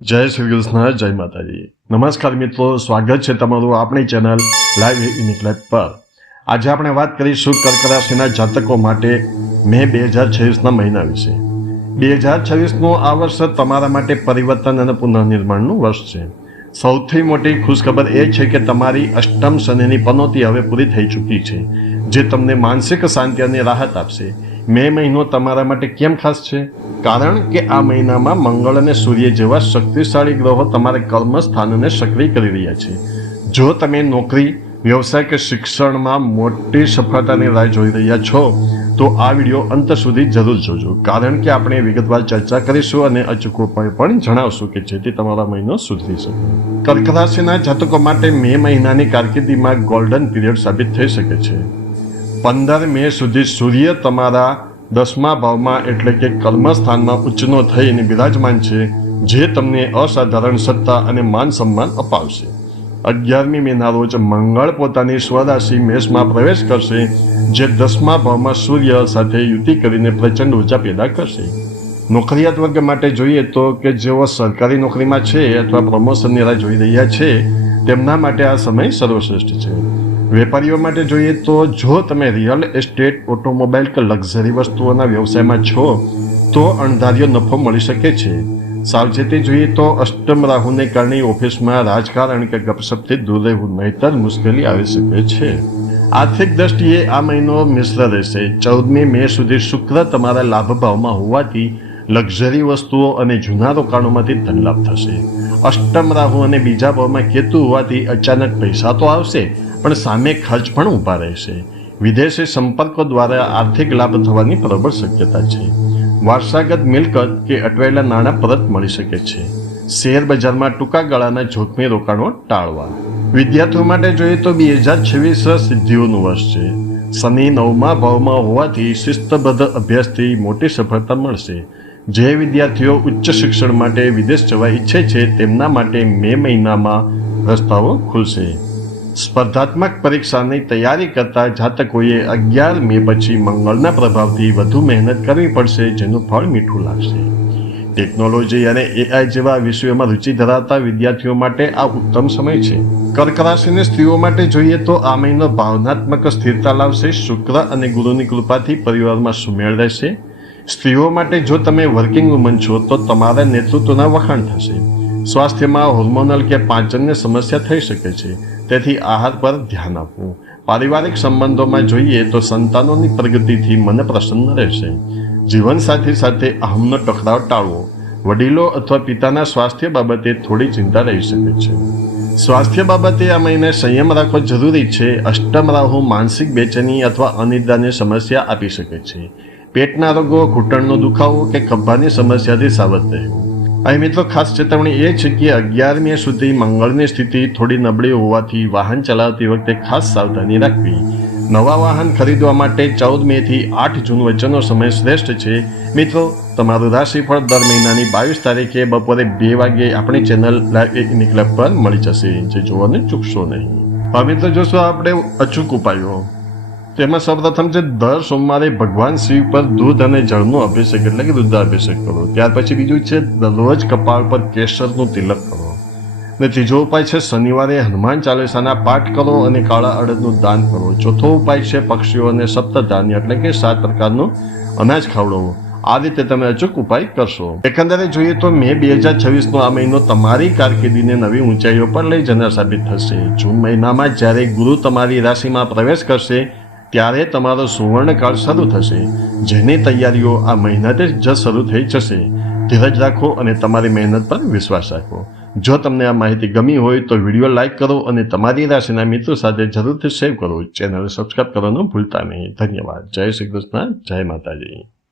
જય શ્રી કૃષ્ણ, જય માતાજી. નમસ્કાર મિત્રો, સ્વાગત છે તમારું આપણી ચેનલ લાઈવ યુનિક પર. આજે આપણે વાત કરીશું કર્ક રાશિના જાતકો માટે મે 2026ના મહિના વિશે. 2026નું આ વર્ષ તમારા માટે પરિવર્તન અને પુનઃનિર્માણનું વર્ષ છે. સૌથી મોટી ખુશખબર એ છે કે તમારી અષ્ટમ શનિની પનોતી હવે પૂરી થઈ ચૂકી છે, જે તમને માનસિક શાંતિ અને રાહત આપશે. મે મહિનો તમારા માટે કેમ ખાસ છે? કારણ કે આ મહિનામાં મંગળ અને સૂર્ય જેવા શક્તિશાળી ગ્રહો તમારા કર્મ સ્થાનને સક્રિય કરી રહ્યા છે. જો તમે નોકરી, વ્યવસાય કે શિક્ષણમાં મોટી સફળતાની રાહ જોઈ રહ્યા છો તો આ વિડીયો અંત સુધી જરૂર જોજો, કારણ કે આપણે વિગતવાર ચર્ચા કરીશું અને અચૂક ઉપાય પણ જણાવશું કે જેથી તમારા મહિનો સુધરી શકે. કર્ક રાશિના જાતકો માટે મે મહિનાની કારકિર્દીમાં ગોલ્ડન પીરિયડ સાબિત થઈ શકે છે. 15 મે સુધી સૂર્ય તમારા 10મા ભાવમાં એટલે કે કર્મસ્થાનમાં ઉચ્ચનો થઈને બિરાજમાન છે, જે તમને અસાધારણ સત્તા અને માન સન્માન અપાવશે. 11મી મેના રોજ મંગળ પોતાની સ્વરાશિ મેષમાં પ્રવેશ કરશે, જે 10મા ભાવમાં સૂર્ય સાથે યુતિ કરીને પ્રચંડ ઉર્જા પેદા કરશે. નોકરિયાત વર્ગ માટે જોઈએ તો કે જેઓ સરકારી નોકરીમાં છે અથવા પ્રમોશનની રાહ જોઈ રહ્યા છે તેમના માટે આ સમય સર્વશ્રેષ્ઠ છે. વેપારીઓ માટે જોઈએ તો જો તમે રિયલ એસ્ટેટ, ઓટોમોબાઈલ કે લક્ઝરી વસ્તુઓના વ્યવસાયમાં છો તો અણધાર્યો નફો મળી શકે છે. સાવચેતી જોઈએ તો અષ્ટમ રાહુને કારણે ઓફિસમાં રાજકારણ કે ગપસપથી દૂર રહેવું, નહીતર મુશ્કેલી આવી શકે છે. આર્થિક દ્રષ્ટિએ આ મહિનો મિશ્ર રહેશે. 14મી મે સુધી શુક્ર તમારા લાભ ભાવમાં હોવાથી લક્ઝરી વસ્તુઓ અને જૂના રોકાણોમાંથી ધનલાભ થશે. અષ્ટમ રાહુ અને બીજા ભાવમાં કેતુ હોવાથી અચાનક પૈસા તો આવશે પણ સામે ખર્ચ પણ ઊભા રહેશે. વિદેશી સંપર્કો દ્વારા આર્થિક લાભ થવાની પ્રબળ શક્યતા છે. વારસાગત મિલકત કે અટવાયેલા નાણાં પરત મળી શકે છે. શેર બજારમાં ટૂંકા ગાળાના જોખમી રોકાણો ટાળવા. વિદ્યાર્થીઓ માટે જોઈએ તો 2026 સિદ્ધિઓનું વર્ષ છે. શનિ 9મા ભાવમાં હોવાથી શિસ્તબદ્ધ અભ્યાસથી મોટી સફળતા મળશે. જે વિદ્યાર્થીઓ ઉચ્ચ શિક્ષણ માટે વિદેશ જવા ઈચ્છે છે તેમના માટે મે મહિનામાં રસ્તાઓ ખુલશે. સ્પર્ધાત્મક પરીક્ષાની તૈયારી કરતા જાતકોએ 11 મે પછી મંગળના પ્રભાવથી વધુ મહેનત કરવી પડશે, જેનું ફળ મીઠું લાગશે. ટેકનોલોજી અને એઆઈ જેવા વિષયોમાં રુચિ ધરાવતા વિદ્યાર્થીઓ માટે આ ઉત્તમ સમય છે. કર્ક રાશિની સ્ત્રીઓ માટે જોઈએ તો આ મહિનો ભાવનાત્મક સ્થિરતા લાવશે. શુક્ર અને ગુરુની કૃપાથી પરિવારમાં સુમેળ રહેશે. સ્ત્રીઓ માટે જો તમે વર્કિંગ વુમન છો તો તમારા નેતૃત્વના વખાણ થશે. સ્વાસ્થ્યમાં હોર્મોનલ કે પાચનની સમસ્યા થઈ શકે છે, તેથી આહાર પર ધ્યાન આપવું. પારિવારિક સંબંધોમાં જોઈએ તો સંતાનોની પ્રગતિથી મન પ્રસન્ન રહેશે. જીવનસાથી સાથે અહમનો ટકરાવ ટાળવો. વડીલો અથવા પિતાના સ્વાસ્થ્ય બાબતે થોડી ચિંતા રહી શકે છે. સ્વાસ્થ્ય બાબતે આ મહિને સંયમ રાખવો જરૂરી છે. અષ્ટમ રાહુ માનસિક બેચેની અથવા અનિદ્રાની સમસ્યા આપી શકે છે. પેટના રોગો, ઘૂંટણનો દુખાવો કે ખભાની સમસ્યાથી સાવધ રહેવું. અહીં મિત્રો ખાસ ચેતવણી એ છે કે 11 મે સુધી મંગળની સ્થિતિ થોડી નબળી હોવાથી વાહન ચલાવતી વખતે ખાસ સાવધાની રાખવી. નવા વાહન ખરીદવા માટે 14 મે થી 8 જૂન વચ્ચેનો સમય શ્રેષ્ઠ છે. મિત્રો, તમારું રાશિફળ દર મહિનાની 22 તારીખે બપોરે 2 વાગ્યે આપણી ચેનલ લાઈવ યુનિક પર મળી જશે, જે જોવાનું ચૂકશો નહીં. હવે મિત્રો જોશો આપણે અચૂક ઉપાયો. તેમાં સૌપ્રથમ છે દર સોમવારે ભગવાન શિવ પર દૂધ અને જળનો અભિષેક એટલે કે રુદ્રાભિષેક કરો. ત્યાર પછી બીજું છે દરરોજ કપાળ પર કેસરનું તિલક કરો. અને ત્રીજો ઉપાય છે શનિવારે હનુમાન ચાલીસાના પાઠ કરો અને કાળા અડદનું દાન કરો. ચોથો ઉપાય છે પક્ષીઓને સપ્તધાન્ય એટલે કે 7 પ્રકારનું અનાજ ખવડાવો. આ રીતે તમે અચૂક ઉપાય કરશો. એકંદરે જોઈએ તો મે 2026નો આ મહિનો તમારી કારકિર્દીને નવી ઊંચાઈઓ પર લઈ જનાર સાબિત થશે. જૂન મહિનામાં જ્યારે ગુરુ તમારી રાશિમાં પ્રવેશ કરશે ત્યારે તમારો સુવર્ણકાળ શરૂ થશે, જેની તૈયારીઓ આ મહિનાથી જ શરૂ થઈ જશે. ધીરજ રાખો અને તમારી મહેનત પર વિશ્વાસ રાખો. જો તમને આ માહિતી ગમી હોય તો વિડીયો લાઇક કરો અને તમારી રાશિના મિત્રો સાથે જરૂરથી શેર કરો. ચેનલ સબસ્ક્રાઇબ કરવાનું ભૂલતા નહીં. ધન્યવાદ. જય શ્રી કૃષ્ણ, જય માતાજી.